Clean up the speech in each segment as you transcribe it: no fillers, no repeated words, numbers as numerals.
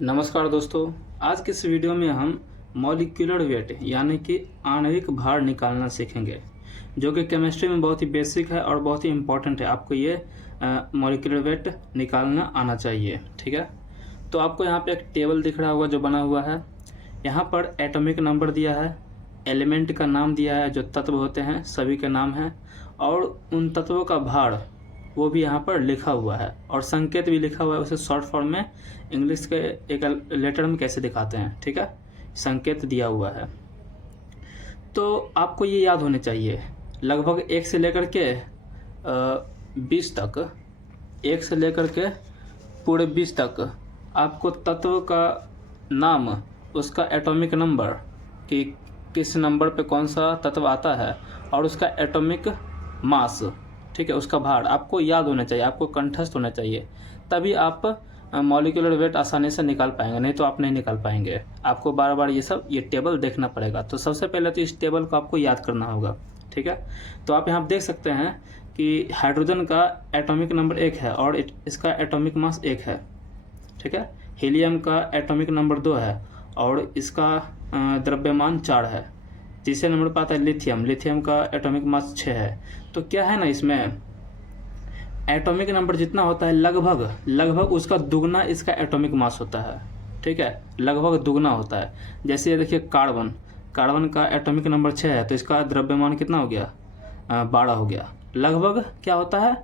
नमस्कार दोस्तों, आज के इस वीडियो में हम मॉलिक्यूलर वेट यानी कि आणविक भार निकालना सीखेंगे, जो कि केमिस्ट्री में बहुत ही बेसिक है और बहुत ही इम्पोर्टेंट है। आपको ये मॉलिक्यूलर वेट निकालना आना चाहिए, ठीक है। तो आपको यहाँ पे एक टेबल दिख रहा होगा जो बना हुआ है। यहाँ पर एटॉमिक नंबर दिया है, एलिमेंट का नाम दिया है, जो तत्व होते हैं सभी के नाम हैं, और उन तत्वों का भार वो भी यहाँ पर लिखा हुआ है, और संकेत भी लिखा हुआ है। उसे शॉर्ट फॉर्म में इंग्लिश के एक लेटर में कैसे दिखाते हैं, ठीक है, संकेत दिया हुआ है। तो आपको ये याद होने चाहिए, लगभग 1 से लेकर के 20 तक, 1 से लेकर के पूरे 20 तक आपको तत्व का नाम, उसका एटॉमिक नंबर कि किस नंबर पे कौन सा तत्व आता है, और उसका एटॉमिक मास, ठीक है, उसका भार आपको याद होना चाहिए, आपको कंठस्थ होना चाहिए। तभी आप मॉलिक्यूलर वेट आसानी से निकाल पाएंगे, नहीं तो आप नहीं निकाल पाएंगे। आपको बार बार ये टेबल देखना पड़ेगा। तो सबसे पहले तो इस टेबल को आपको याद करना होगा, ठीक है। तो आप यहाँ देख सकते हैं कि हाइड्रोजन का एटॉमिक नंबर 1 है और इसका एटॉमिक मास 1 है, ठीक है। हीलियम का एटॉमिक नंबर 2 है और इसका द्रव्यमान 4 है। तीसरे नंबर पर आता है लिथियम, लिथियम का एटॉमिक मास 6 है। तो क्या है ना, इसमें एटॉमिक नंबर जितना होता है लगभग उसका दुगना इसका एटॉमिक मास होता है, ठीक है, लगभग दुगना होता है। जैसे ये देखिए कार्बन का एटॉमिक नंबर 6 है, तो इसका द्रव्यमान कितना हो गया, 12 हो गया। लगभग क्या होता है,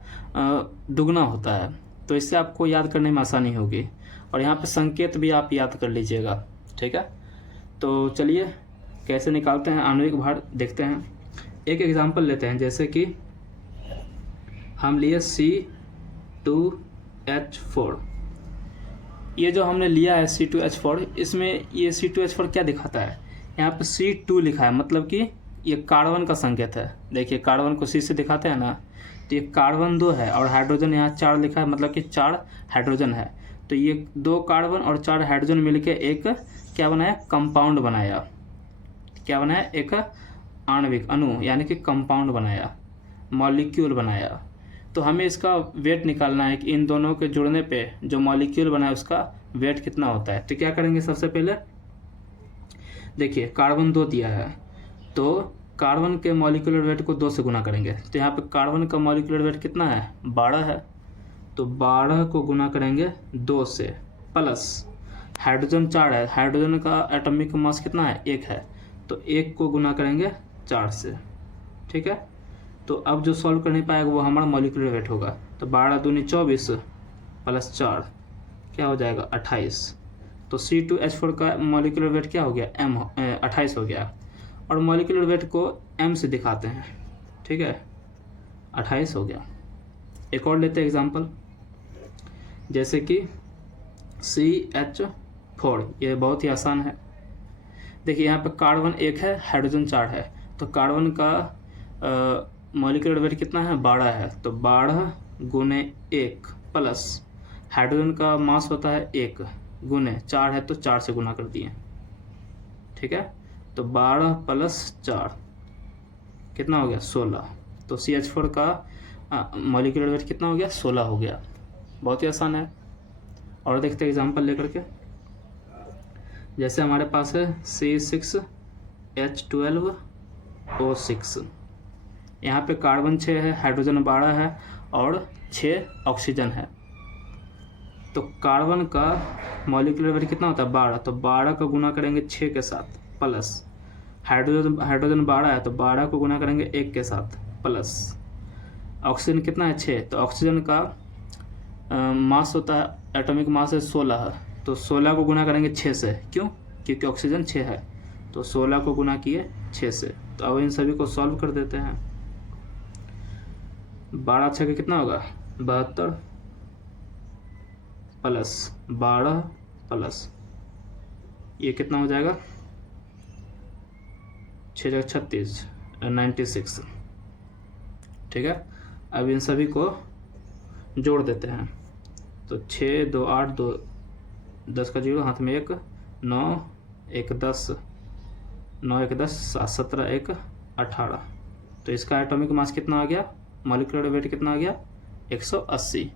दुगना होता है। तो इससे आपको याद करने में आसानी होगी, और यहाँ पे संकेत भी आप याद कर लीजिएगा, ठीक है। तो चलिए कैसे निकालते हैं आणविक भार देखते हैं। एक एग्जांपल लेते हैं, जैसे कि हम लिए C2H4। ये जो हमने लिया है C2H4, इसमें ये C2H4 क्या दिखाता है, यहाँ पे C2 लिखा है, मतलब कि ये कार्बन का संकेत है। देखिए कार्बन को C से दिखाते हैं ना, तो ये कार्बन 2 है और हाइड्रोजन यहाँ 4 लिखा है, मतलब कि 4 हाइड्रोजन है। तो ये 2 कार्बन और 4 हाइड्रोजन मिलके एक क्या बनाया, कंपाउंड बनाया। क्या बनाया, एक आणविक अणु यानी कि कंपाउंड बनाया, मॉलिक्यूल बनाया। तो हमें इसका वेट निकालना है कि इन दोनों के जुड़ने पे जो मॉलिक्यूल बना है उसका वेट कितना होता है। तो क्या करेंगे, सबसे पहले देखिए कार्बन 2 दिया है, तो कार्बन के मॉलिक्यूलर वेट को 2 से गुना करेंगे। तो यहाँ पे कार्बन का मॉलिक्यूलर वेट कितना है, 12 है, तो 12 को गुना करेंगे 2 से, प्लस हाइड्रोजन 4 है, हाइड्रोजन का एटॉमिक मास कितना है, 1 है, तो 1 को गुना करेंगे 4 से, ठीक है। तो अब जो सॉल्व कर नहीं पाएगा वो हमारा मॉलिक्यूलर वेट होगा। तो 12 दूनी 24 प्लस 4 क्या हो जाएगा, 28। तो C2H4 का मॉलिक्यूलर वेट क्या हो गया, 28 हो गया। और मॉलिक्यूलर वेट को m से दिखाते हैं, ठीक है, 28 हो गया। एक और लेते हैं एग्जाम्पल, जैसे कि CH4। ये बहुत ही आसान है। देखिए यहाँ पे कार्बन 1 है, हाइड्रोजन 4 है, तो कार्बन का मॉलिक्यूलर वेट कितना है, 12 है, तो 12 गुने 1 प्लस हाइड्रोजन का मास होता है 1 गुने 4 है, तो 4 से गुना कर दिए, ठीक है। तो 12 प्लस 4 कितना हो गया, 16। तो CH4 का मॉलिक्यूलर वेट कितना हो गया, 16 हो गया। बहुत ही आसान है। और देखते हैं एग्जांपल लेकर के, जैसे हमारे पास है C6H12O6। यहाँ पे कार्बन 6 है, हाइड्रोजन 12 है और 6 ऑक्सीजन है। तो कार्बन का मॉलिक्यूलर वेट कितना होता है, 12, तो 12 का गुना करेंगे 6 के साथ, प्लस हाइड्रोजन 12 है, तो 12 को गुना करेंगे 1 के साथ, प्लस ऑक्सीजन कितना है, 6, तो ऑक्सीजन का मास होता है, एटॉमिक मास है 16 है, तो 16 को गुना करेंगे 6 से, क्यों, क्योंकि ऑक्सीजन 6 है, तो 16 को गुना किए 6 से। तो अब इन सभी को सॉल्व कर देते हैं। 12 6 का कितना होगा, 72 प्लस 12 प्लस ये कितना हो जाएगा, 6 36 96, ठीक है। अब इन सभी को जोड़ देते हैं। तो 6 2 8 2 10 का 0, हाथ में 1 9 1 10 9 1 10 7 17 1 18। तो इसका एटॉमिक मास कितना आ गया, मॉलिक्यूलर वेट कितना आ गया, 180।